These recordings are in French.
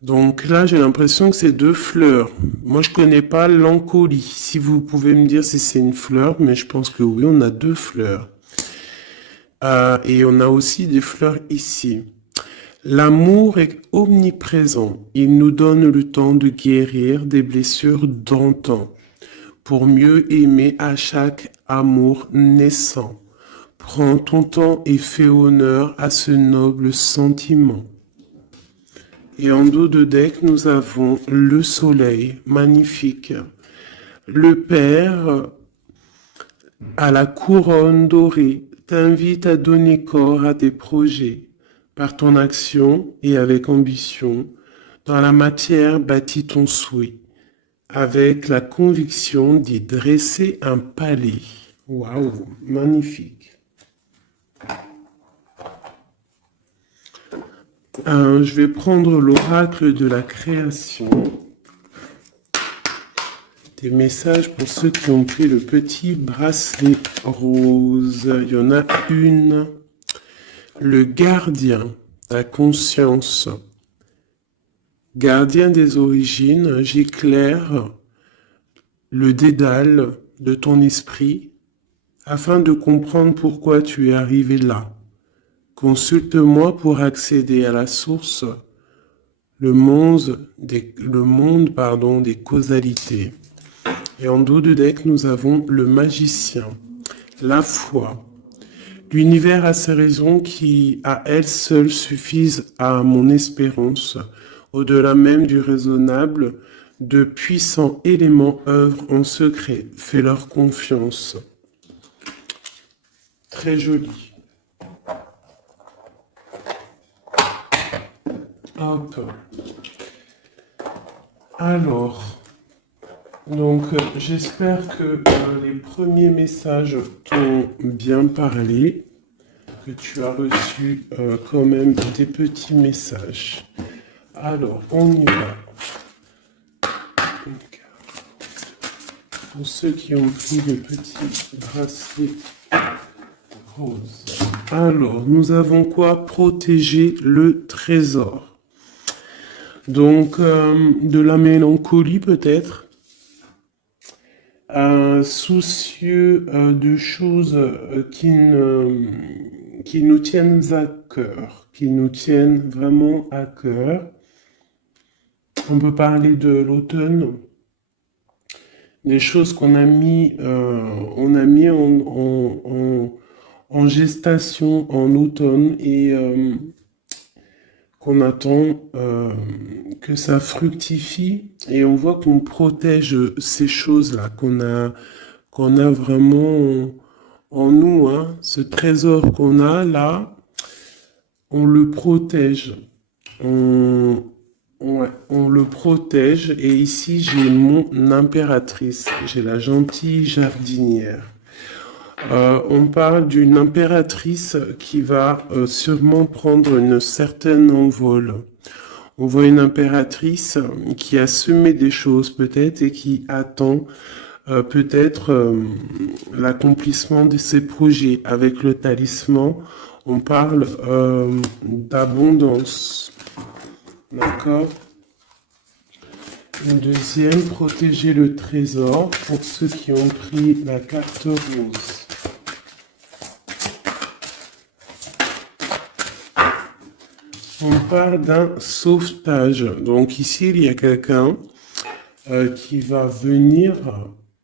Donc là, j'ai l'impression que c'est deux fleurs. Moi, je connais pas l'encolie. Si vous pouvez me dire si c'est une fleur, mais je pense que oui, on a deux fleurs. Et on a aussi des fleurs ici. L'amour est omniprésent. Il nous donne le temps de guérir des blessures d'antan pour mieux aimer à chaque amour naissant. Prends ton temps et fais honneur à ce noble sentiment. Et en dos de deck, nous avons le soleil, magnifique. Le Père, à la couronne dorée, t'invite à donner corps à tes projets. Par ton action et avec ambition, dans la matière bâtis ton souhait, avec la conviction d'y dresser un palais. Waouh, magnifique. Je vais prendre l'oracle de la création. Des messages pour ceux qui ont pris le petit bracelet rose. Il y en a une. Le gardien, ta conscience. Gardien des origines, j'éclaire le dédale de ton esprit afin de comprendre pourquoi tu es arrivé là. Consulte-moi pour accéder à la source, le monde des causalités. Et en dos de deck, nous avons le magicien, la foi. L'univers a ses raisons qui, à elles seules, suffisent à mon espérance. Au-delà même du raisonnable, de puissants éléments œuvrent en secret. Fais-leur confiance. Très joli. Hop. Alors, donc j'espère que les premiers messages t'ont bien parlé, que tu as reçu quand même des petits messages. Alors, on y va. Pour ceux qui ont pris le petit bracelet rose. Alors, nous avons quoi? Protéger le trésor. Donc, de la mélancolie peut-être. Soucieux de choses qui nous tiennent à cœur, qui nous tiennent vraiment à cœur. On peut parler de l'automne, des choses qu'on a mis, en gestation en automne et qu'on attend que ça fructifie et on voit qu'on protège ces choses-là qu'on a vraiment en nous, hein. Ce trésor qu'on a là, on le protège. On le protège et ici j'ai mon impératrice, j'ai la gentille jardinière. On parle d'une impératrice qui va sûrement prendre une certaine envol. On voit une impératrice qui a semé des choses peut-être et qui attend peut-être l'accomplissement de ses projets. Avec le talisman, on parle d'abondance. D'accord? Une deuxième, protéger le trésor pour ceux qui ont pris la carte rose. On parle d'un sauvetage. Donc ici, il y a quelqu'un qui va venir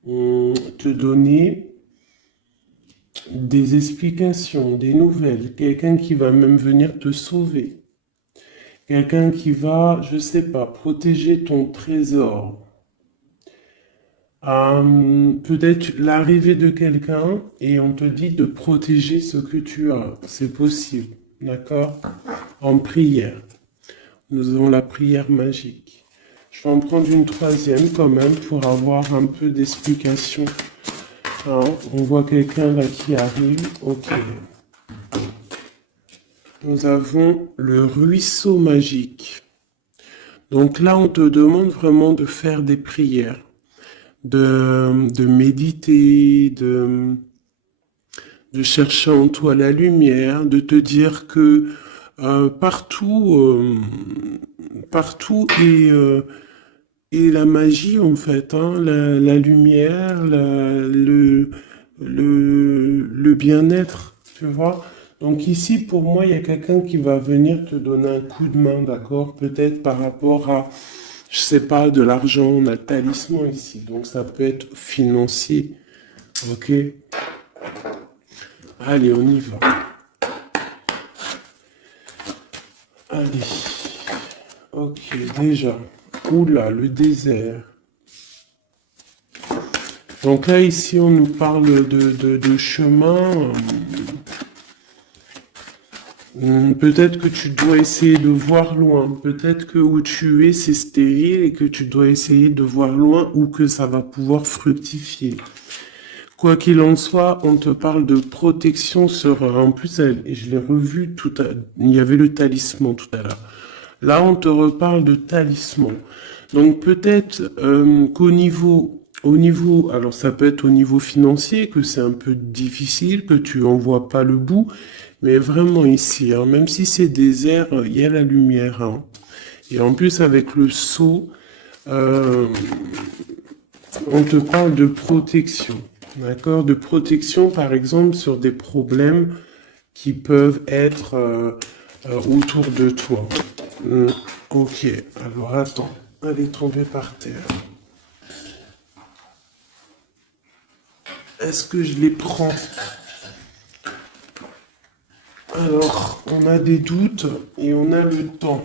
te donner des explications, des nouvelles. Quelqu'un qui va même venir te sauver. Quelqu'un qui va, je sais pas, protéger ton trésor. Peut-être l'arrivée de quelqu'un et on te dit de protéger ce que tu as. C'est possible, d'accord? En prière. Nous avons la prière magique. Je vais en prendre une troisième quand même pour avoir un peu d'explication. Hein, on voit quelqu'un là qui arrive. Ok. Nous avons le ruisseau magique. Donc là, on te demande vraiment de faire des prières, de méditer, de chercher en toi la lumière, de te dire que partout et la magie en fait, hein, la lumière, le bien-être, tu vois. Donc ici, pour moi, il y a quelqu'un qui va venir te donner un coup de main, d'accord? Peut-être par rapport à, je sais pas, de l'argent, on a le talisman ici, donc ça peut être financier, ok? Allez, on y va. Allez, ok, déjà. Oula, le désert. Donc là, ici, on nous parle de chemin. Peut-être que tu dois essayer de voir loin. Peut-être que où tu es, c'est stérile et que tu dois essayer de voir loin ou que ça va pouvoir fructifier. Quoi qu'il en soit, on te parle de protection sur... En plus, je l'ai revu tout à... Il y avait le talisman tout à l'heure. Là, on te reparle de talisman. Donc peut-être au niveau, alors ça peut être au niveau financier, que c'est un peu difficile, que tu en vois pas le bout, mais vraiment ici, hein, même si c'est désert, il y a la lumière. Hein. Et en plus, avec le seau, euh, on te parle de protection. D'accord? De protection, par exemple, sur des problèmes qui peuvent être autour de toi. Ok, alors attends, elle est tombée par terre. Est-ce que je les prends? Alors, on a des doutes et on a le temps.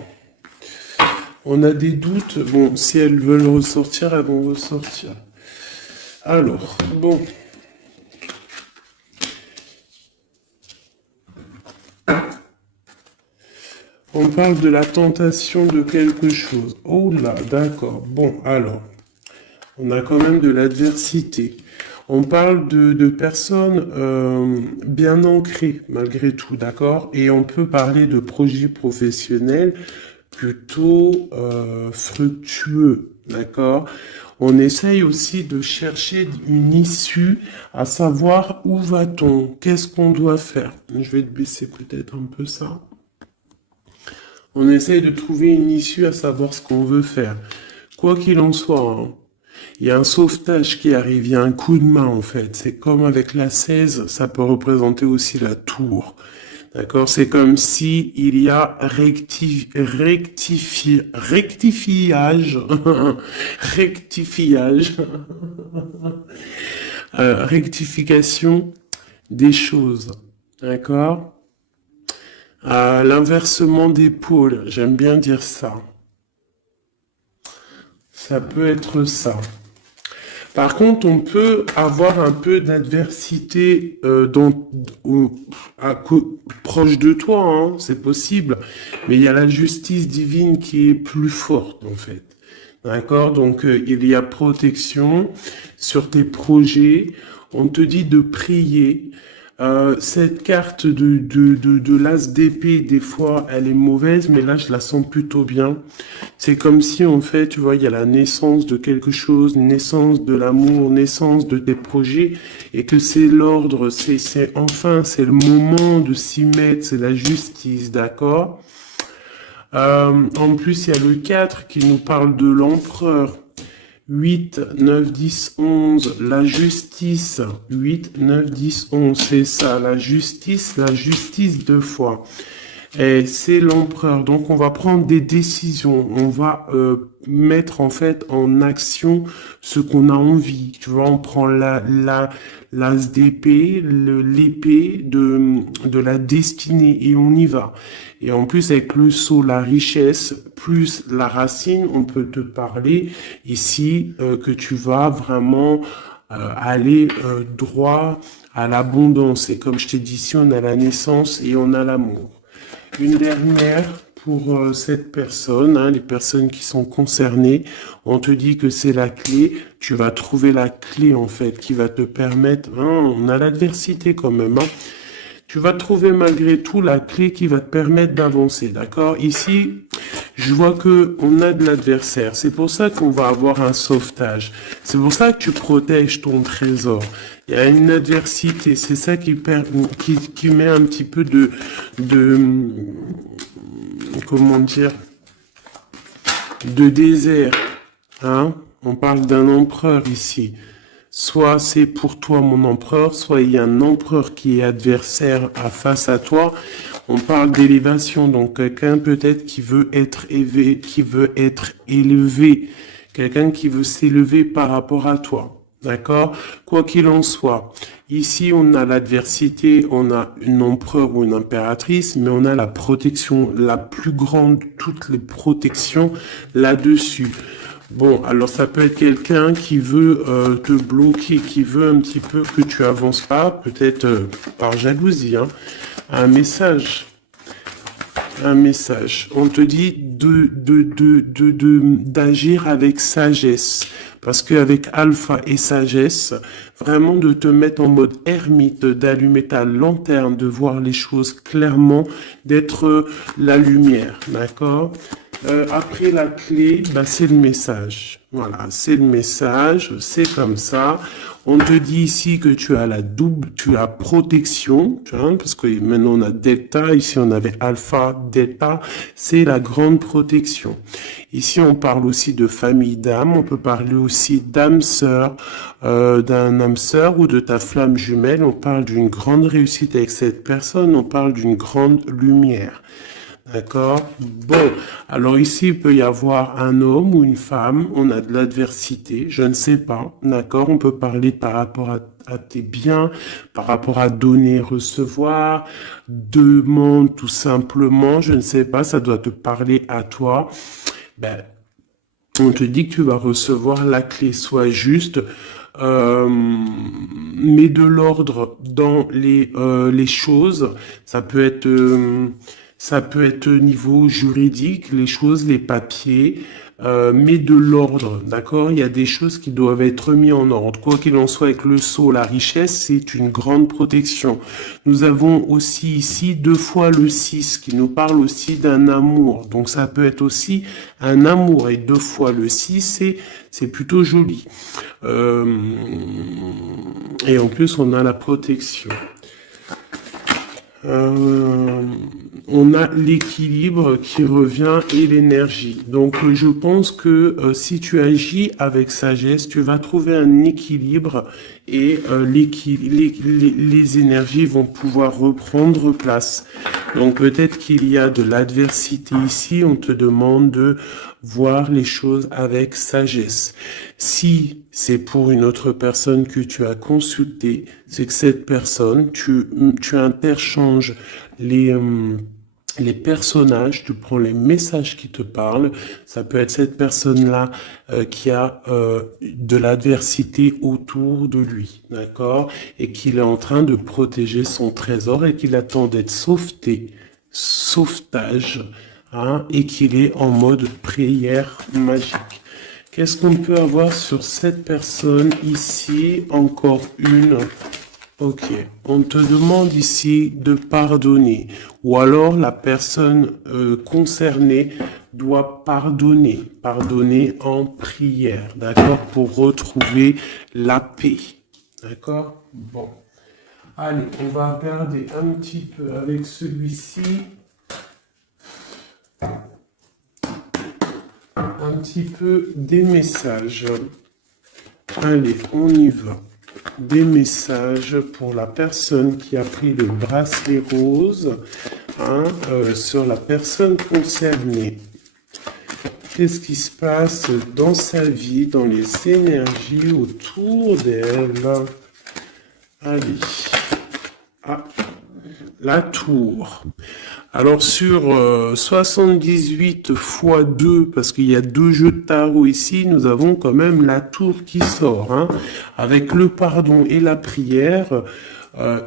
On a des doutes. Bon, si elles veulent ressortir, elles vont ressortir. Alors, bon. On parle de la tentation de quelque chose. Oh là, d'accord. Bon, alors, on a quand même de l'adversité. On parle de personnes bien ancrées, malgré tout, d'accord? Et on peut parler de projets professionnels plutôt fructueux, d'accord? On essaye aussi de chercher une issue, à savoir où va-t-on, qu'est-ce qu'on doit faire. Je vais te baisser peut-être un peu ça. On essaye de trouver une issue, à savoir ce qu'on veut faire. Quoi qu'il en soit, hein, il y a un sauvetage qui arrive, il y a un coup de main en fait. C'est comme avec la 16, ça peut représenter aussi la tour. D'accord? C'est comme si il y a rectifiage, rectifiage, rectification des choses. D'accord? L'inversement des pôles, j'aime bien dire ça. Ça peut être ça. Par contre, on peut avoir un peu d'adversité proche de toi, hein, c'est possible. Mais il y a la justice divine qui est plus forte, en fait. D'accord? Donc, il y a protection sur tes projets. On te dit de prier. Cette carte de l'as d'épée, des fois, elle est mauvaise, mais là, je la sens plutôt bien. C'est comme si, en fait, tu vois, il y a la naissance de quelque chose, naissance de l'amour, naissance de tes projets, et que c'est l'ordre, c'est le moment de s'y mettre, c'est la justice, d'accord? En plus, il y a le 4 qui nous parle de l'empereur. 8, 9, 10, 11, la justice. 8, 9, 10, 11, c'est ça, la justice deux fois. Et c'est l'empereur. Donc on va prendre des décisions. On va mettre en fait en action ce qu'on a envie. Tu vois, on prend l'as d'épée, l'épée de la destinée et on y va. Et en plus avec le sceau, la richesse plus la racine, on peut te parler ici que tu vas vraiment aller droit à l'abondance. Et comme je t'ai dit, ici on a la naissance et on a l'amour. Une dernière pour cette personne, hein, les personnes qui sont concernées, on te dit que c'est la clé, tu vas trouver la clé en fait qui va te permettre, hein, on a l'adversité quand même, hein, tu vas trouver malgré tout la clé qui va te permettre d'avancer, d'accord? Ici, Je vois que on a de l'adversaire. C'est pour ça qu'on va avoir un sauvetage. C'est pour ça que tu protèges ton trésor. Il y a une adversité. C'est ça qui met un petit peu comment dire, de désert. Hein? On parle d'un empereur ici. Soit c'est pour toi mon empereur, soit il y a un empereur qui est adversaire face à toi. On parle d'élévation, donc quelqu'un peut-être qui veut être élevé, quelqu'un qui veut s'élever par rapport à toi. D'accord? Quoi qu'il en soit, ici on a l'adversité, on a une empereur ou une impératrice, mais on a la protection, la plus grande de toutes les protections là-dessus. Bon, alors ça peut être quelqu'un qui veut te bloquer, qui veut un petit peu que tu avances pas, peut-être par jalousie, hein. Un message. On te dit d'agir avec sagesse. Parce qu'avec alpha et sagesse, vraiment de te mettre en mode ermite, d'allumer ta lanterne, de voir les choses clairement, d'être la lumière, d'accord? Après la clé, bah, c'est le message. Voilà, c'est le message, c'est comme ça. On te dit ici que tu as tu as protection, tu vois, parce que maintenant on a delta, ici on avait alpha, delta, c'est la grande protection. Ici on parle aussi de famille d'âme, on peut parler aussi d'âme sœur, d'un âme sœur ou de ta flamme jumelle, on parle d'une grande réussite avec cette personne, on parle d'une grande lumière. D'accord? Bon, alors ici, il peut y avoir un homme ou une femme, on a de l'adversité, je ne sais pas, d'accord? On peut parler par rapport à tes biens, par rapport à donner, recevoir, demande tout simplement, je ne sais pas, ça doit te parler à toi. Ben, on te dit que tu vas recevoir la clé, soit juste, mets de l'ordre dans les choses, ça peut être au niveau juridique, les choses, les papiers, mais de l'ordre, d'accord? Il y a des choses qui doivent être mises en ordre. Quoi qu'il en soit, avec le sceau, la richesse, c'est une grande protection. Nous avons aussi ici 2 fois le 6, qui nous parle aussi d'un amour. Donc ça peut être aussi un amour, et 2 fois le 6, c'est plutôt joli. Et en plus, on a la protection. On a l'équilibre qui revient et l'énergie. Donc je pense que si tu agis avec sagesse, tu vas trouver un équilibre et les énergies vont pouvoir reprendre place. Donc peut-être qu'il y a de l'adversité ici, on te demande de voir les choses avec sagesse. Si c'est pour une autre personne que tu as consulté, c'est que cette personne, tu interchanges les personnages, tu prends les messages qui te parlent. Ça peut être cette personne-là qui a de l'adversité autour de lui, d'accord? Et qu'il est en train de protéger son trésor et qu'il attend d'être sauvetage, hein, et qu'il est en mode prière magique. Qu'est-ce qu'on peut avoir sur cette personne ici? Encore une. Ok, on te demande ici de pardonner, ou alors la personne concernée doit pardonner en prière, d'accord, pour retrouver la paix, d'accord? Bon, allez, on va regarder un petit peu avec celui-ci, un petit peu des messages. Allez, on y va. Des messages pour la personne qui a pris le bracelet rose, hein, sur la personne concernée. Qu'est-ce qui se passe dans sa vie, dans les énergies autour d'elle? Allez. Ah, la tour. Alors sur 78 x 2, parce qu'il y a 2 jeux de tarot ici, nous avons quand même la tour qui sort, hein, avec le pardon et la prière.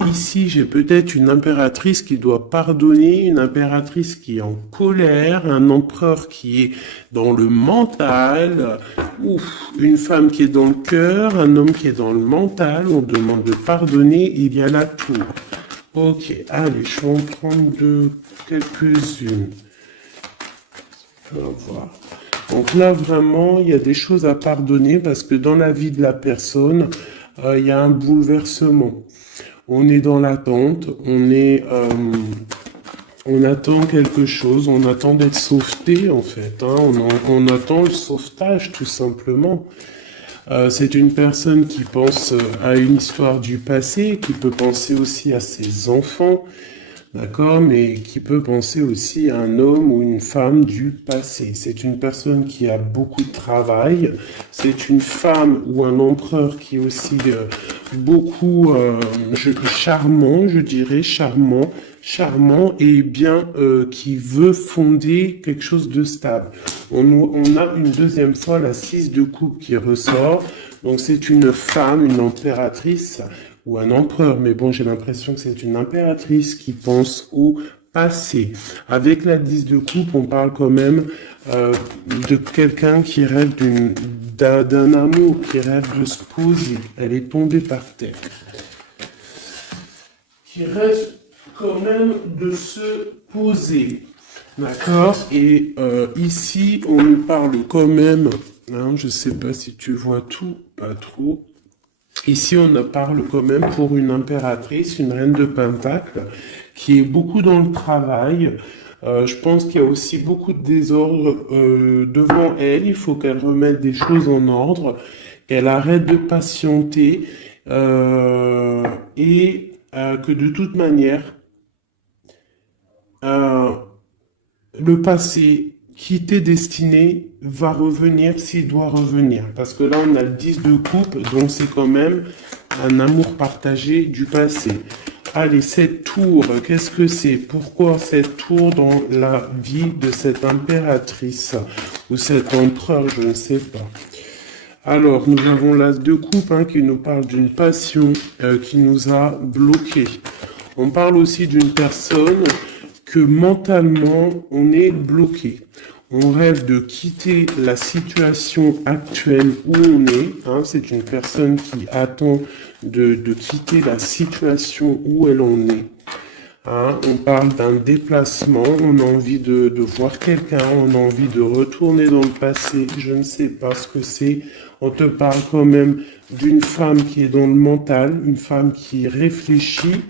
Ici, j'ai peut-être une impératrice qui doit pardonner, une impératrice qui est en colère, un empereur qui est dans le mental, une femme qui est dans le cœur, un homme qui est dans le mental. On demande de pardonner, il y a la tour. Ok, allez, je vais en prendre quelques-unes. On va voir. Donc là, vraiment, il y a des choses à pardonner parce que dans la vie de la personne, il y a un bouleversement. On est dans l'attente, on attend quelque chose, on attend d'être sauveté en fait, hein. On attend le sauvetage tout simplement. C'est une personne qui pense à une histoire du passé, qui peut penser aussi à ses enfants, d'accord, mais qui peut penser aussi à un homme ou une femme du passé. C'est une personne qui a beaucoup de travail. C'est une femme ou un empereur qui est aussi beaucoup charmant, je dirais, charmant et bien qui veut fonder quelque chose de stable. On a une deuxième fois la 6 de coupe qui ressort. Donc c'est une femme, une impératrice ou un empereur, mais bon, j'ai l'impression que c'est une impératrice qui pense au passé. Avec la 10 de coupe, on parle quand même de quelqu'un qui rêve d'un amour, qui rêve de se poser. Elle est tombée par terre. Qui rêve quand même de se poser. D'accord. Et ici, on nous parle quand même, hein, je sais pas si tu vois tout, pas trop. Ici, on parle quand même pour une impératrice, une reine de Pentacle, qui est beaucoup dans le travail. Je pense qu'il y a aussi beaucoup de désordre devant elle. Il faut qu'elle remette des choses en ordre, qu'elle arrête de patienter et que de toute manière, le passé qui t'est destiné va revenir s'il doit revenir. Parce que là, on a le 10 de coupe, donc c'est quand même un amour partagé du passé. Allez, cette tour, qu'est-ce que c'est? Pourquoi cette tour dans la vie de cette impératrice ou cet empereur, je ne sais pas. Alors, nous avons l'as de coupe hein, qui nous parle d'une passion qui nous a bloqués. On parle aussi d'une personne que mentalement, on est bloqué. On rêve de quitter la situation actuelle où on est. Hein. C'est une personne qui attend de quitter la situation où elle en est. Hein. On parle d'un déplacement, on a envie de voir quelqu'un, on a envie de retourner dans le passé. Je ne sais pas ce que c'est. On te parle quand même d'une femme qui est dans le mental, une femme qui réfléchit.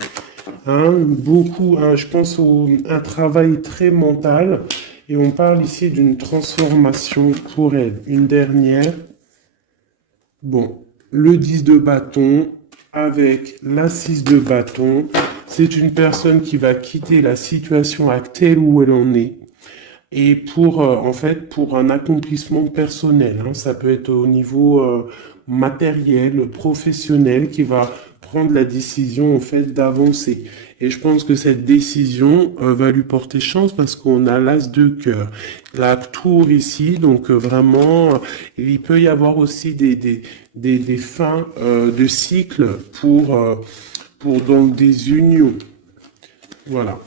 Hein, beaucoup, hein, je pense un travail très mental et on parle ici d'une transformation pour elle. Une dernière, bon, le 10 de bâton avec la 6 de bâton, c'est une personne qui va quitter la situation actuelle où elle en est et pour, en fait, pour un accomplissement personnel. Hein, ça peut être au niveau matériel, professionnel qui va prendre la décision en fait d'avancer. Et je pense que cette décision va lui porter chance parce qu'on a l'as de cœur. La tour ici, donc vraiment, il peut y avoir aussi des fins de cycle pour donc des unions. Voilà.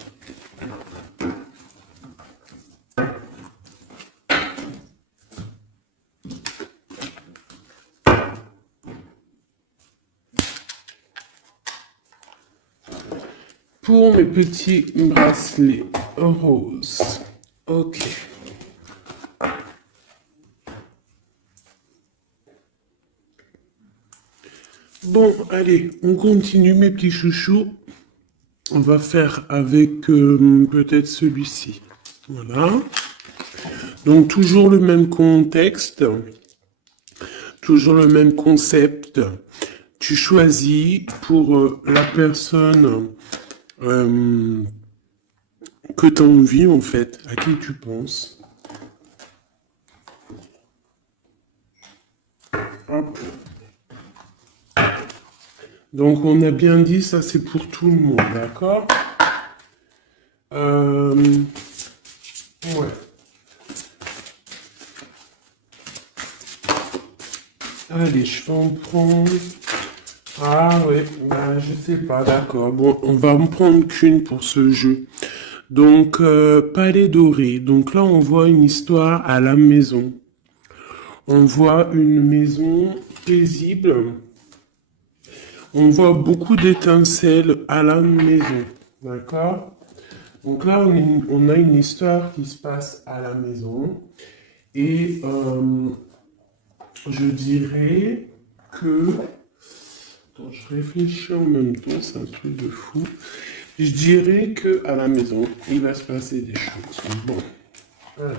Pour mes petits bracelets roses. Ok. Bon, allez, on continue mes petits chouchous. On va faire avec peut-être celui-ci. Voilà. Donc toujours le même contexte. Toujours le même concept. Tu choisis pour la personne que tu as envie, en fait, à qui tu penses. Hop. Donc, on a bien dit, ça, c'est pour tout le monde, d'accord? Ouais. Allez, je vais en prendre... Ah ouais, bah, je sais pas, d'accord. Bon, on va en prendre qu'une pour ce jeu. Donc, palais doré. Donc là, on voit une histoire à la maison. On voit une maison paisible. On voit beaucoup d'étincelles à la maison. D'accord? Donc là, on a une histoire qui se passe à la maison. Et je dirais que... Attends, je réfléchis en même temps, c'est un truc de fou. Je dirais que à la maison, il va se passer des choses. Bon, allez.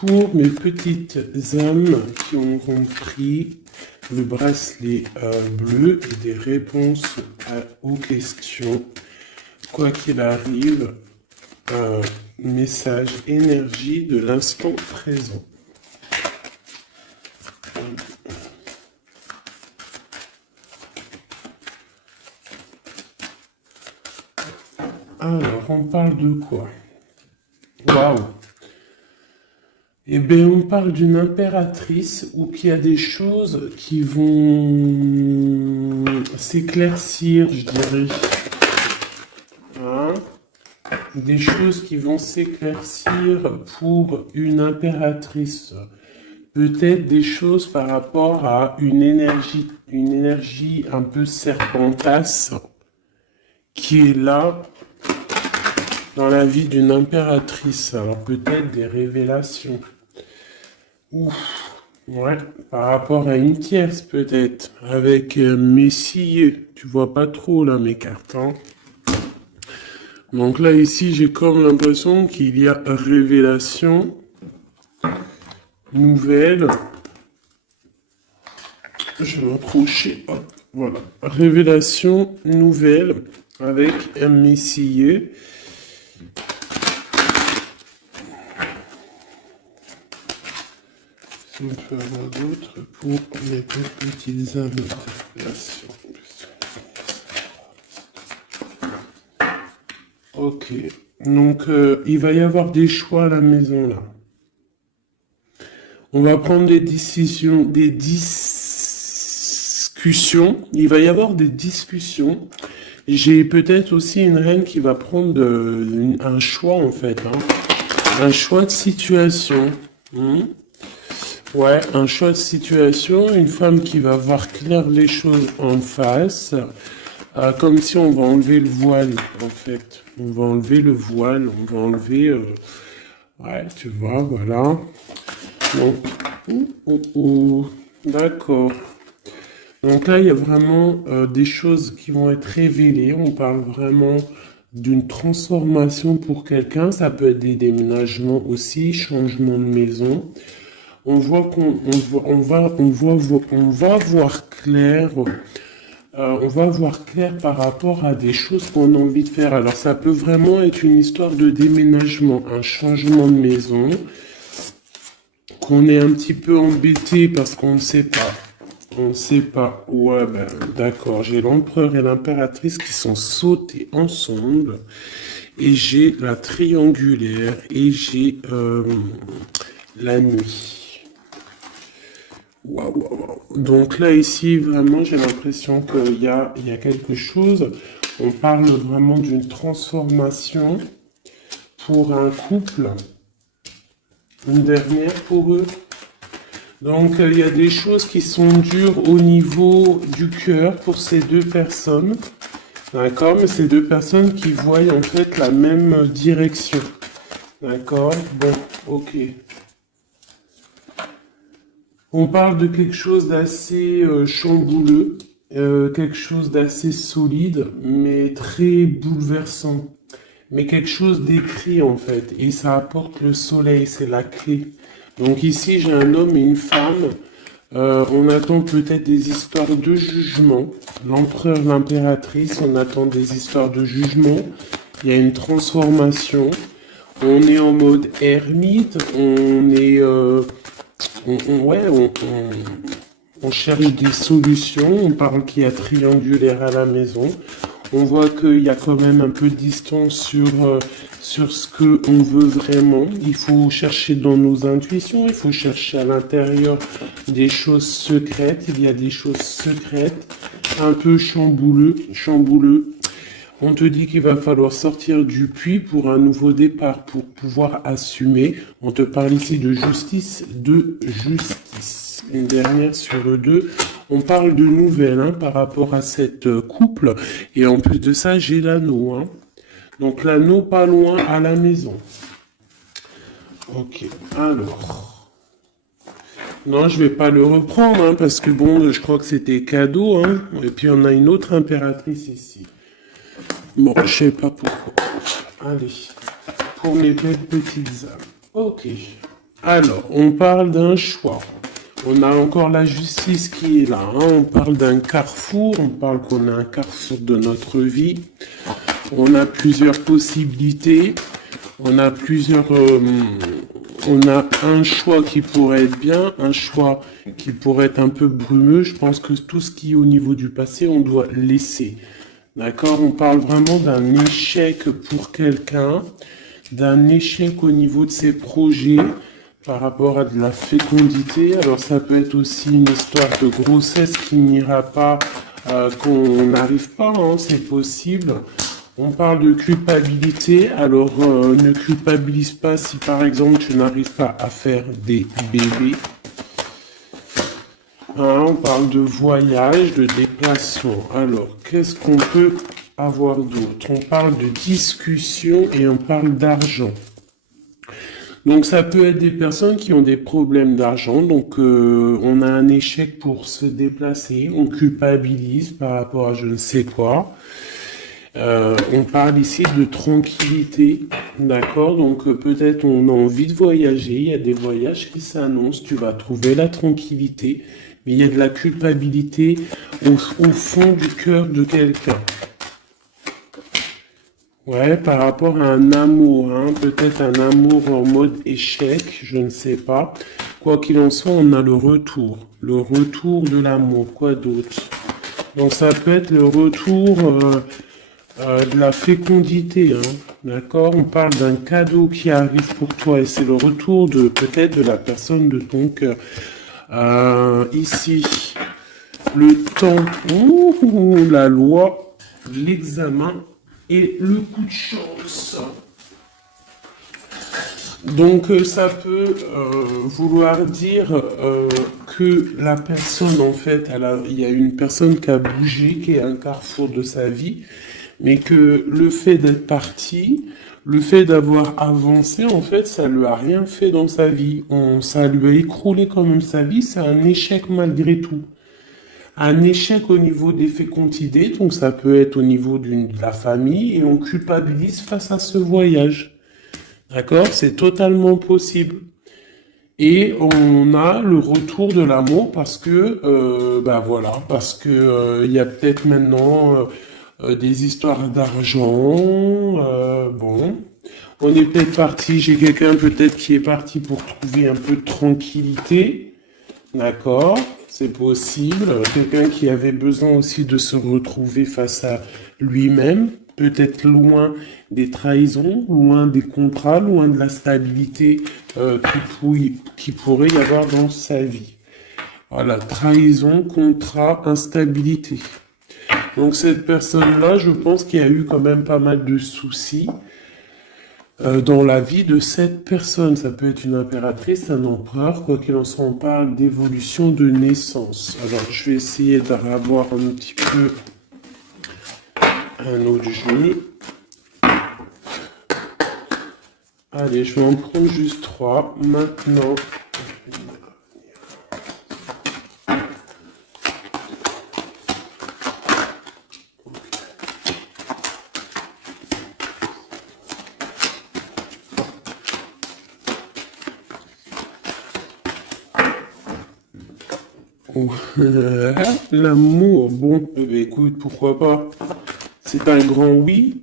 Pour mes petites âmes qui auront pris le bracelet bleu et des réponses aux questions, quoi qu'il arrive, message énergie de l'instant présent. Alors, on parle de quoi? Waouh! Eh bien, on parle d'une impératrice ou qu'il y a des choses qui vont s'éclaircir, je dirais. Hein? Des choses qui vont s'éclaircir pour une impératrice. Peut-être des choses par rapport à une énergie un peu serpentasse qui est là dans la vie d'une impératrice. Alors peut-être des révélations. Ouf, ouais, par rapport à une tierce peut-être, avec Messie, tu vois pas trop là mes cartes. Hein. Donc là ici j'ai comme l'impression qu'il y a révélation, nouvelle. Je vais m'approcher, hop, voilà. Révélation, nouvelle, avec un Messie. On peut avoir d'autres pour les petites âmes de relation. Ok, donc il va y avoir des choix à la maison là. On va prendre des décisions, des discussions. Il va y avoir des discussions. J'ai peut-être aussi une reine qui va prendre un choix en fait, hein. Un choix de situation. Ouais, un choix de situation, une femme qui va voir clair les choses en face, comme si on va enlever le voile, en fait. On va enlever le voile, on va enlever... ouais, tu vois, voilà. Donc, d'accord. Donc là, il y a vraiment des choses qui vont être révélées. On parle vraiment d'une transformation pour quelqu'un. Ça peut être des déménagements aussi, changement de maison. On voit qu'on va voir clair. On va voir clair par rapport à des choses qu'on a envie de faire. Alors ça peut vraiment être une histoire de déménagement, un changement de maison, qu'on est un petit peu embêté parce qu'on ne sait pas. On ne sait pas. Ouais, ben d'accord. J'ai l'empereur et l'impératrice qui sont sautés ensemble. Et j'ai la triangulaire. Et j'ai la nuit. Waouh. Donc là, ici, vraiment, j'ai l'impression qu'il y a quelque chose. On parle vraiment d'une transformation pour un couple. Une dernière pour eux. Donc, il y a des choses qui sont dures au niveau du cœur pour ces deux personnes. D'accord? Mais ces deux personnes qui voient en fait la même direction. D'accord? Bon, ok. On parle de quelque chose d'assez chambouleux, quelque chose d'assez solide, mais très bouleversant. Mais quelque chose d'écrit en fait, et ça apporte le soleil, c'est la clé. Donc ici j'ai un homme et une femme, on attend peut-être des histoires de jugement. L'empereur, l'impératrice, on attend des histoires de jugement. Il y a une transformation. On est en mode ermite, on est... on cherche des solutions, on parle qu'il y a triangulaire à la maison, on voit qu'il y a quand même un peu de distance sur ce qu'on veut vraiment. Il faut chercher dans nos intuitions, il faut chercher à l'intérieur des choses secrètes, il y a des choses secrètes, un peu chambouleux. On te dit qu'il va falloir sortir du puits pour un nouveau départ, pour pouvoir assumer. On te parle ici de justice, Une dernière sur le 2. On parle de nouvelles hein, par rapport à cette couple. Et en plus de ça, j'ai l'anneau. Hein. Donc l'anneau pas loin à la maison. Ok, alors. Non, je vais pas le reprendre, hein, parce que bon, je crois que c'était cadeau. Hein. Et puis on a une autre impératrice ici. Bon, je sais pas pourquoi. Allez, pour mes belles petites âmes. Ok. Alors, on parle d'un choix. On a encore la justice qui est là. Hein. On parle d'un carrefour. On parle qu'on a un carrefour de notre vie. On a plusieurs possibilités. On a on a un choix qui pourrait être bien, un choix qui pourrait être un peu brumeux. Je pense que tout ce qui est au niveau du passé, on doit laisser. D'accord? On parle vraiment d'un échec pour quelqu'un, d'un échec au niveau de ses projets par rapport à de la fécondité. Alors ça peut être aussi une histoire de grossesse qui n'ira pas, qu'on n'arrive pas, hein, c'est possible. On parle de culpabilité, alors ne culpabilise pas si par exemple tu n'arrives pas à faire des bébés. Hein, on parle de voyage, de déplacement. Alors, qu'est-ce qu'on peut avoir d'autre? On parle de discussion et on parle d'argent. Donc ça peut être des personnes qui ont des problèmes d'argent, donc on a un échec pour se déplacer, on culpabilise par rapport à je ne sais quoi. On parle ici de tranquillité, d'accord? Donc peut-être on a envie de voyager, il y a des voyages qui s'annoncent, tu vas trouver la tranquillité, mais il y a de la culpabilité au fond du cœur de quelqu'un. Ouais, par rapport à un amour, hein, peut-être un amour en mode échec, je ne sais pas. Quoi qu'il en soit, on a le retour de l'amour, quoi d'autre? Donc ça peut être le retour de la fécondité, hein, d'accord? On parle d'un cadeau qui arrive pour toi et c'est le retour de peut-être de la personne de ton cœur. Ici, le temps, la loi, l'examen et le coup de chance. Donc ça peut vouloir dire que la personne, en fait, il y a une personne qui a bougé, qui est à un carrefour de sa vie, mais que le fait d'être parti, le fait d'avoir avancé, en fait, ça lui a rien fait dans sa vie. Ça lui a écroulé quand même sa vie, c'est un échec malgré tout. Un échec au niveau des fécondités, donc ça peut être au niveau de la famille, et on culpabilise face à ce voyage. D'accord? C'est totalement possible. Et on a le retour de l'amour parce que, voilà, parce que il y a peut-être maintenant des histoires d'argent. Bon, on est peut-être parti. J'ai quelqu'un peut-être qui est parti pour trouver un peu de tranquillité. D'accord? C'est possible. Quelqu'un qui avait besoin aussi de se retrouver face à lui-même, peut-être loin des trahisons, loin des contrats, loin de la stabilité qui pourrait y avoir dans sa vie. Voilà, trahison, contrat, instabilité. Donc cette personne-là, je pense qu'il y a eu quand même pas mal de soucis dans la vie de cette personne. Ça peut être une impératrice, un empereur, quoi qu'il en soit, on parle d'évolution de naissance. Alors je vais essayer de revoir un petit peu un autre jeu. Allez, je vais en prendre juste 3. Maintenant, l'amour, bon, écoute, pourquoi pas. C'est un grand oui.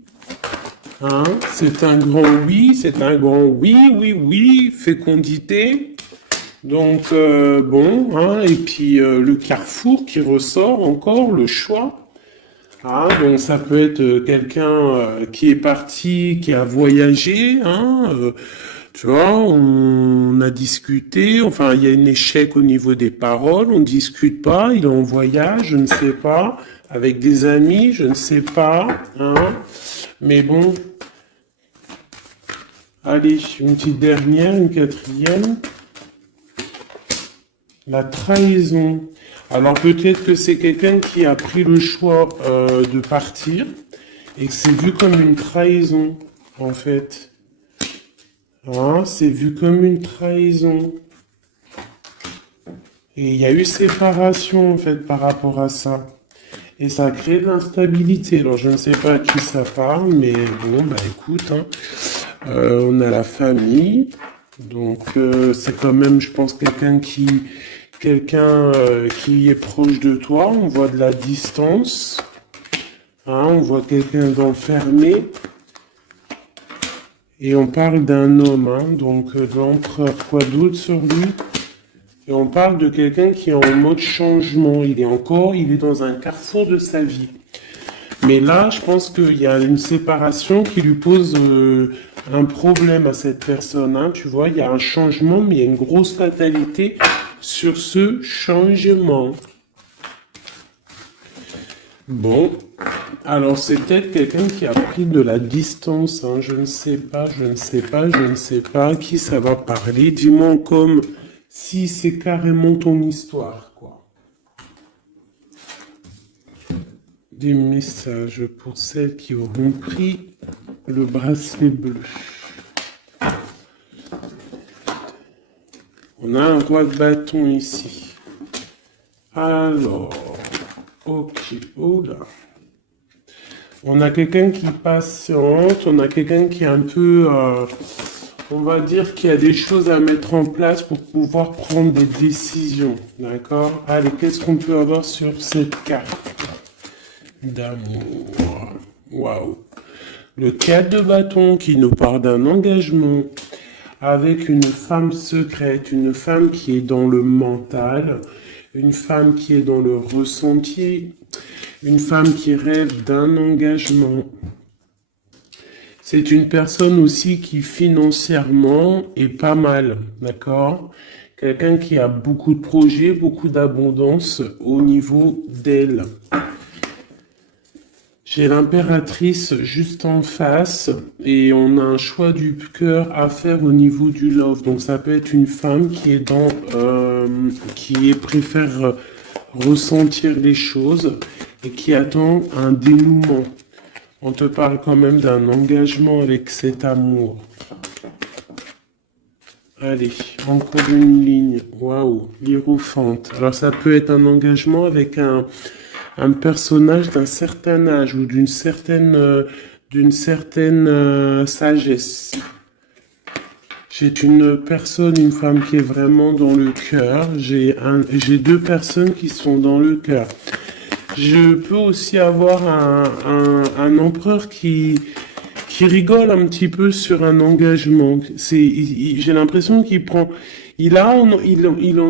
Hein, c'est un grand oui, oui, fécondité. Donc, bon, hein, et puis le carrefour qui ressort encore, le choix. Ah, donc ça peut être quelqu'un qui est parti, qui a voyagé, hein, tu vois, on a discuté, enfin il y a un échec au niveau des paroles, on discute pas, il est en voyage, je ne sais pas, avec des amis, je ne sais pas, hein, mais bon, allez, une petite dernière, une quatrième. La trahison. Alors peut-être que c'est quelqu'un qui a pris le choix de partir et que c'est vu comme une trahison, en fait. Hein, c'est vu comme une trahison. Et il y a eu séparation, en fait, par rapport à ça. Et ça a créé de l'instabilité. Alors, je ne sais pas à qui ça parle, mais bon, bah écoute, hein, on a la famille. Donc, c'est quand même, je pense, quelqu'un qui est proche de toi. On voit de la distance. Hein, on voit quelqu'un d'enfermé. Et on parle d'un homme, hein, donc l'empereur, quoi d'autre sur lui? Et on parle de quelqu'un qui est en mode changement. Il est dans un carrefour de sa vie. Mais là, je pense qu'il y a une séparation qui lui pose un problème à cette personne. Hein. Tu vois, il y a un changement, mais il y a une grosse fatalité sur ce changement. Bon, alors c'est peut-être quelqu'un qui a pris de la distance. Hein. Je ne sais pas à qui ça va parler. Dis-moi comme si c'est carrément ton histoire, quoi. Des messages pour celles qui auront pris le bracelet bleu. On a un roi de bâton ici. Alors, ok, oh là. On a quelqu'un qui patiente, on a quelqu'un qui est un peu, on va dire qu'il y a des choses à mettre en place pour pouvoir prendre des décisions, d'accord? Allez, qu'est-ce qu'on peut avoir sur cette carte d'amour? Waouh! Le 4 de bâton qui nous parle d'un engagement avec une femme secrète, une femme qui est dans le mental, une femme qui est dans le ressenti, une femme qui rêve d'un engagement. C'est une personne aussi qui financièrement est pas mal, d'accord? Quelqu'un qui a beaucoup de projets, beaucoup d'abondance au niveau d'elle. J'ai l'impératrice juste en face et on a un choix du cœur à faire au niveau du love. Donc ça peut être une femme qui est préfère ressentir les choses et qui attend un dénouement. On te parle quand même d'un engagement avec cet amour. Allez, encore une ligne. Waouh, l'hiérophante. Alors ça peut être un engagement avec un personnage d'un certain âge ou d'une certaine sagesse. J'ai une personne, une femme qui est vraiment dans le cœur. J'ai deux personnes qui sont dans le cœur. Je peux aussi avoir un empereur qui rigole un petit peu sur un engagement. J'ai l'impression qu'il prend, il en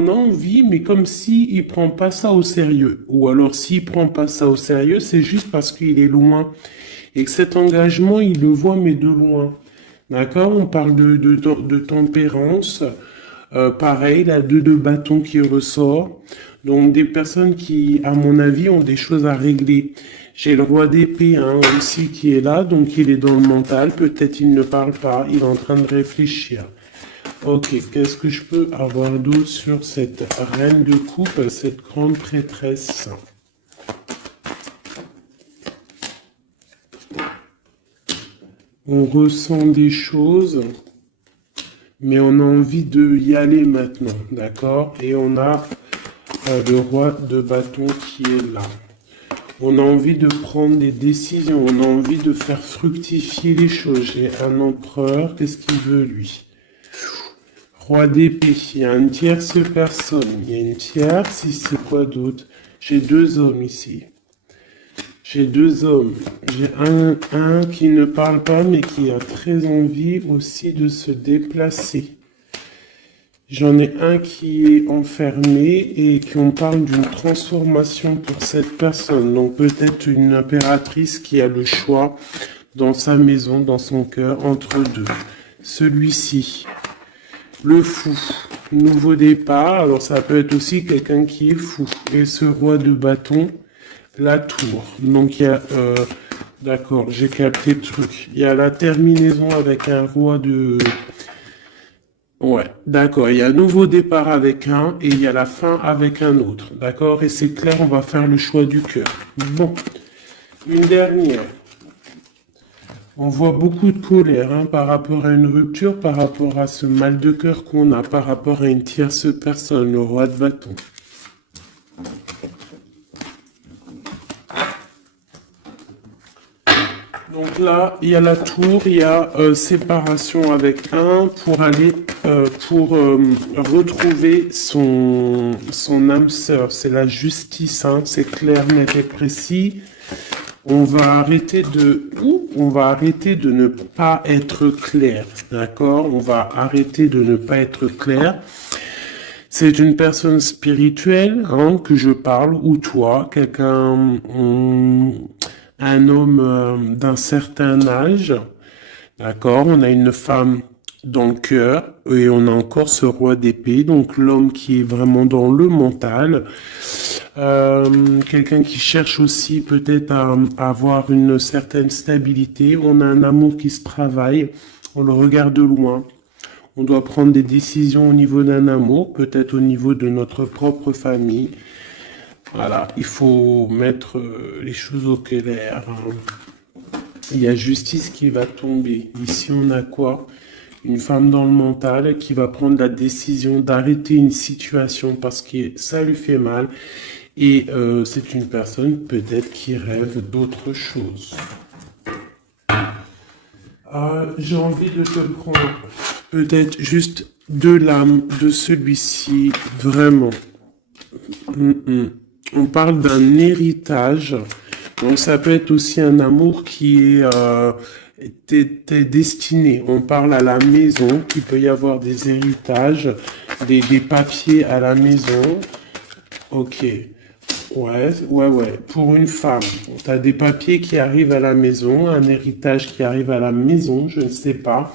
a envie, mais comme si il prend pas ça au sérieux. Ou alors s'il prend pas ça au sérieux, c'est juste parce qu'il est loin. Et que cet engagement, il le voit, mais de loin. D'accord? On parle de tempérance. Pareil, la 2 de bâton qui ressort. Donc des personnes qui, à mon avis, ont des choses à régler. J'ai le roi d'épée aussi qui est là, donc il est dans le mental. Peut-être il ne parle pas, il est en train de réfléchir. Ok, qu'est-ce que je peux avoir d'autre sur cette reine de coupe, cette grande prêtresse? On ressent des choses, mais on a envie de y aller maintenant, d'accord? Et on a le roi de bâton qui est là. On a envie de prendre des décisions, on a envie de faire fructifier les choses. J'ai un empereur, qu'est-ce qu'il veut lui? Roi d'épée, il y a une tierce personne, il y a une tierce, c'est quoi d'autre? J'ai deux hommes ici. J'ai deux hommes. J'ai un qui ne parle pas, mais qui a très envie aussi de se déplacer. J'en ai un qui est enfermé et qu'on parle d'une transformation pour cette personne. Donc peut-être une impératrice qui a le choix dans sa maison, dans son cœur, entre deux. Celui-ci, le fou, nouveau départ. Alors ça peut être aussi quelqu'un qui est fou. Et ce roi de bâton, la tour. Donc il y a... d'accord, j'ai capté le truc. Il y a la terminaison avec un roi de... Ouais, d'accord. Il y a un nouveau départ avec un et il y a la fin avec un autre. D'accord? Et c'est clair, on va faire le choix du cœur. Bon, une dernière. On voit beaucoup de colère hein, par rapport à une rupture, par rapport à ce mal de cœur qu'on a, par rapport à une tierce personne, le roi de bâton. Donc là, il y a la tour, il y a séparation avec un pour aller retrouver son âme sœur. C'est la justice, hein, c'est clair, net et précis. On va arrêter de ne pas être clair, d'accord? On va arrêter de ne pas être clair. C'est une personne spirituelle hein, que je parle, ou toi, quelqu'un, un homme d'un certain âge, d'accord? On a une femme dans le cœur et on a encore ce roi d'épée, donc l'homme qui est vraiment dans le mental. Quelqu'un qui cherche aussi peut-être à avoir une certaine stabilité. On a un amour qui se travaille, on le regarde de loin. On doit prendre des décisions au niveau d'un amour, peut-être au niveau de notre propre famille. Voilà, il faut mettre les choses au clair. Il y a justice qui va tomber. Ici, on a quoi? Une femme dans le mental qui va prendre la décision d'arrêter une situation parce que ça lui fait mal. Et c'est une personne peut-être qui rêve d'autre chose. J'ai envie de te prendre peut-être juste de l'âme de celui-ci, vraiment. On parle d'un héritage, donc ça peut être aussi un amour qui est t'es destiné. On parle à la maison, il peut y avoir des héritages, des papiers à la maison. Ok. Ouais. Pour une femme, tu as des papiers qui arrivent à la maison, un héritage qui arrive à la maison, je ne sais pas.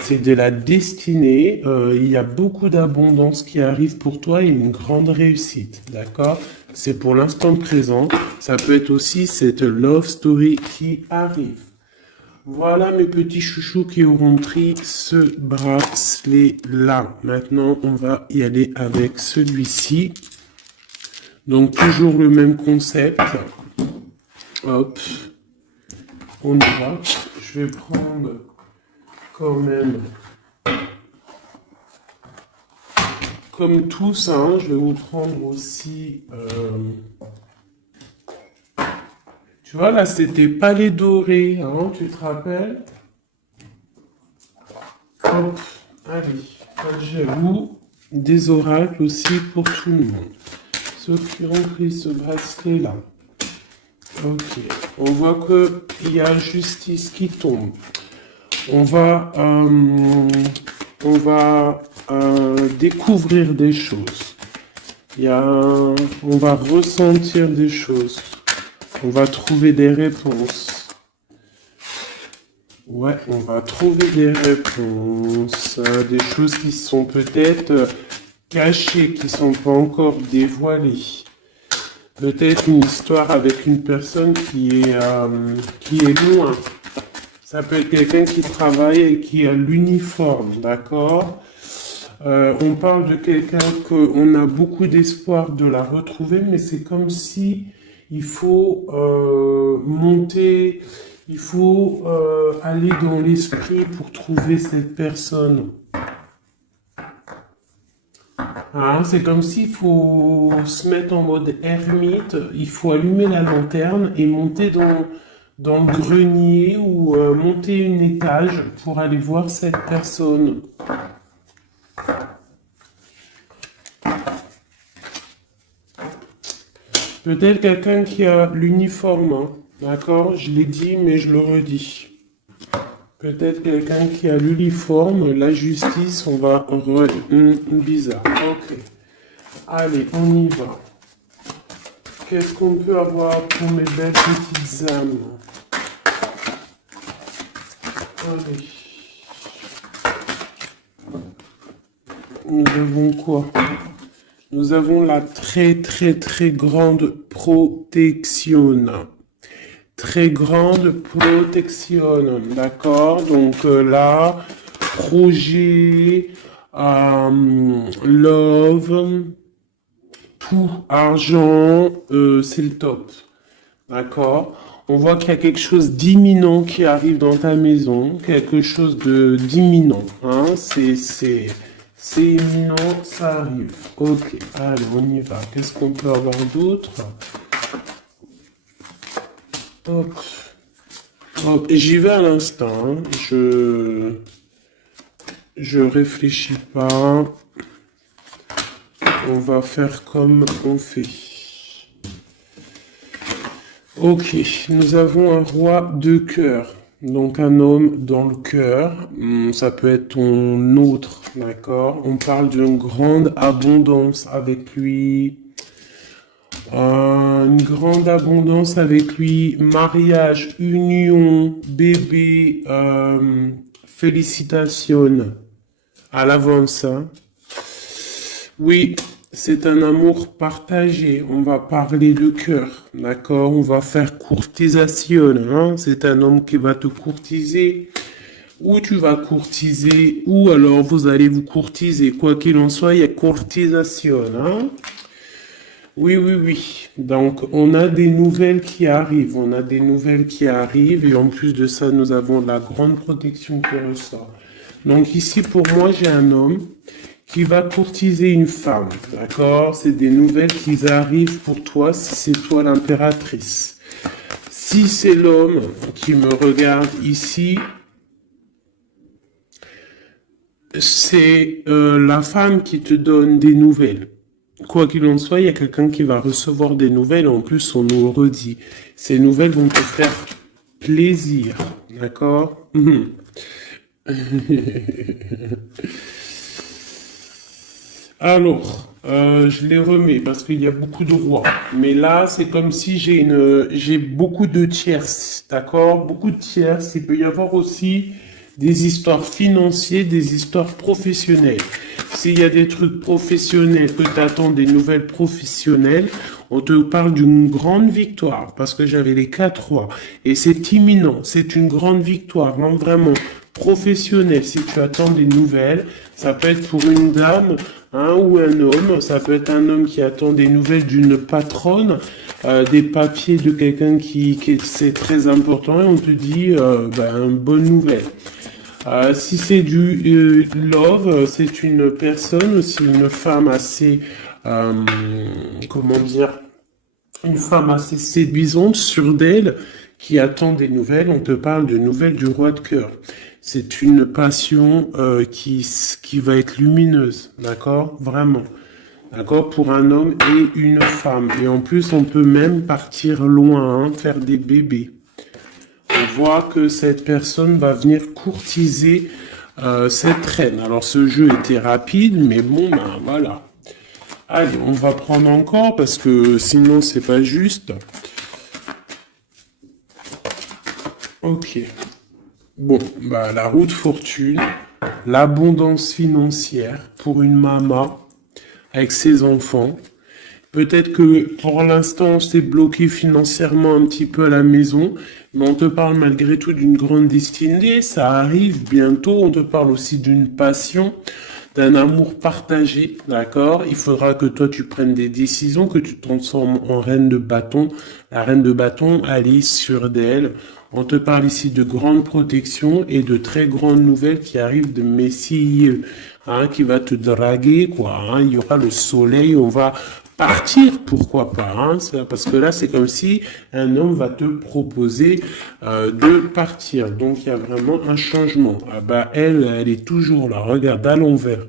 C'est de la destinée. Il y a beaucoup d'abondance qui arrive pour toi et une grande réussite. D'accord? C'est pour l'instant présent. Ça peut être aussi cette love story qui arrive. Voilà mes petits chouchous qui auront pris ce bracelet-là. Maintenant, on va y aller avec celui-ci. Donc, toujours le même concept. Hop. On y va. Je vais prendre quand même, comme tous, hein, je vais vous prendre aussi... Tu vois, là, c'était Palais Doré, hein, tu te rappelles? Hop. Allez, j'avoue, des oracles aussi pour tout le monde. Ceux qui ont pris ce bracelet-là. Ok. On voit qu'il y a justice qui tombe. On va découvrir des choses. On va ressentir des choses. On va trouver des réponses. Ouais, on va trouver des réponses. Des choses qui sont peut-être cachées, qui sont pas encore dévoilées. Peut-être une histoire avec une personne qui est loin. Ça peut être quelqu'un qui travaille et qui a l'uniforme, d'accord? On parle de quelqu'un qu'on a beaucoup d'espoir de la retrouver, mais c'est comme si il faut monter, il faut aller dans l'esprit pour trouver cette personne. Hein, c'est comme s'il faut se mettre en mode ermite, il faut allumer la lanterne et monter dans le grenier ou monter une étage pour aller voir cette personne. Peut-être quelqu'un qui a l'uniforme, hein, d'accord? Je l'ai dit, mais je le redis. Peut-être quelqu'un qui a l'uniforme, la justice, on va... bizarre, ok. Allez, on y va. Qu'est-ce qu'on peut avoir pour mes belles petites âmes? Allez. Nous avons quoi? Nous avons la très grande protection. Très grande protection, d'accord? Donc là, projet, Love, tout, argent, c'est le top. D'accord? On voit qu'il y a quelque chose d'imminent qui arrive dans ta maison, quelque chose de d'imminent. Hein? C'est imminent, ça arrive. Ok, allez, on y va. Qu'est-ce qu'on peut avoir d'autre? Hop, hop, j'y vais à l'instant. Hein. Je réfléchis pas. On va faire comme on fait. Ok, nous avons un roi de cœur. Donc un homme dans le cœur. Ça peut être ton autre, d'accord? On parle d'une grande abondance avec lui. Une grande abondance avec lui. Mariage, union, bébé. Félicitations à l'avance. Hein. Oui, c'est un amour partagé. On va parler de cœur, d'accord? On va faire courtisation. Hein? C'est un homme qui va te courtiser. Ou tu vas courtiser, ou alors vous allez vous courtiser. Quoi qu'il en soit, il y a courtisation. Hein? Oui, oui, oui. Donc, on a des nouvelles qui arrivent. On a des nouvelles qui arrivent. Et en plus de ça, nous avons la grande protection qui ressort. Donc ici, pour moi, j'ai un homme qui va courtiser une femme, d'accord? C'est des nouvelles qui arrivent pour toi si c'est toi l'impératrice. Si c'est l'homme qui me regarde ici, c'est la femme qui te donne des nouvelles. Quoi qu'il en soit, il y a quelqu'un qui va recevoir des nouvelles. En plus, on nous redit, ces nouvelles vont te faire plaisir, d'accord? Alors, je les remets parce qu'il y a beaucoup de rois. Mais là, c'est comme si j'ai beaucoup de tierces, d'accord? Beaucoup de tierces. Il peut y avoir aussi des histoires financières, des histoires professionnelles. S'il y a des trucs professionnels, que tu attends des nouvelles professionnelles, on te parle d'une grande victoire parce que j'avais les 4 rois. Et c'est imminent, c'est une grande victoire, non, vraiment professionnelle. Si tu attends des nouvelles, ça peut être pour une dame ou un homme. Ça peut être un homme qui attend des nouvelles d'une patronne, des papiers de quelqu'un qui c'est très important et on te dit bonne nouvelle. Si c'est du love, c'est une personne aussi, une femme assez, comment dire, une femme assez séduisante, sûre d'elle, qui attend des nouvelles. On te parle de nouvelles du roi de cœur. C'est une passion qui va être lumineuse, d'accord? Vraiment. D'accord? Pour un homme et une femme. Et en plus, on peut même partir loin, hein, faire des bébés. On voit que cette personne va venir courtiser cette reine. Alors, ce jeu était rapide, mais bon, ben voilà. Allez, on va prendre encore parce que sinon, c'est pas juste. Ok. Bon, bah, la roue de fortune, l'abondance financière pour une maman avec ses enfants. Peut-être que pour l'instant, c'est bloqué financièrement un petit peu à la maison, mais on te parle malgré tout d'une grande destinée. Ça arrive bientôt. On te parle aussi d'une passion, d'un amour partagé, d'accord? Il faudra que toi, tu prennes des décisions, que tu te transformes en reine de bâton. La reine de bâton, elle est sûre d'elle. On te parle ici de grande protection et de très grandes nouvelles qui arrivent de Messie, qui va te draguer, quoi. Hein. Il y aura le soleil, on va partir, pourquoi pas. Hein. Parce que là, c'est comme si un homme va te proposer de partir. Donc, il y a vraiment un changement. Ah bah, elle est toujours là. Regarde, à l'envers.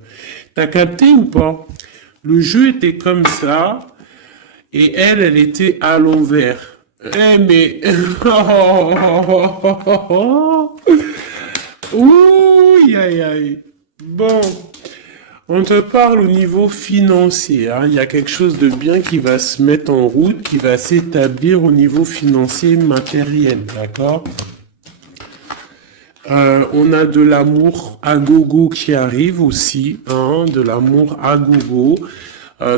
T'as capté ou pas? Le jeu était comme ça et elle était à l'envers. Eh mais... Ouh, aïe, aïe. Bon, on te parle au niveau financier. Hein. Il y a quelque chose de bien qui va se mettre en route, qui va s'établir au niveau financier matériel, d'accord? On a de l'amour à gogo qui arrive aussi, hein, de l'amour à gogo.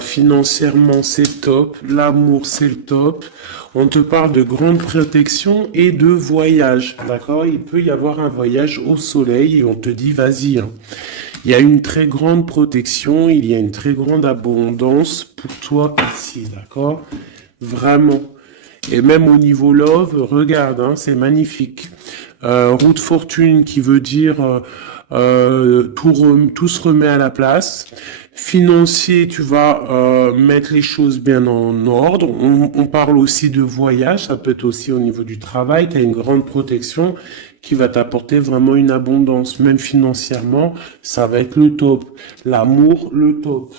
Financièrement, c'est top. L'amour, c'est le top. On te parle de grande protection et de voyage, d'accord? Il peut y avoir un voyage au soleil et on te dit, vas-y. Hein. Il y a une très grande protection, il y a une très grande abondance pour toi ici, d'accord? Vraiment. Et même au niveau love, regarde, hein, c'est magnifique. Roue de fortune qui veut dire tout se remet à la place. Financier, tu vas mettre les choses bien en ordre. On parle aussi de voyage, ça peut être aussi au niveau du travail. Tu as une grande protection qui va t'apporter vraiment une abondance, même financièrement, ça va être le top. L'amour, le top.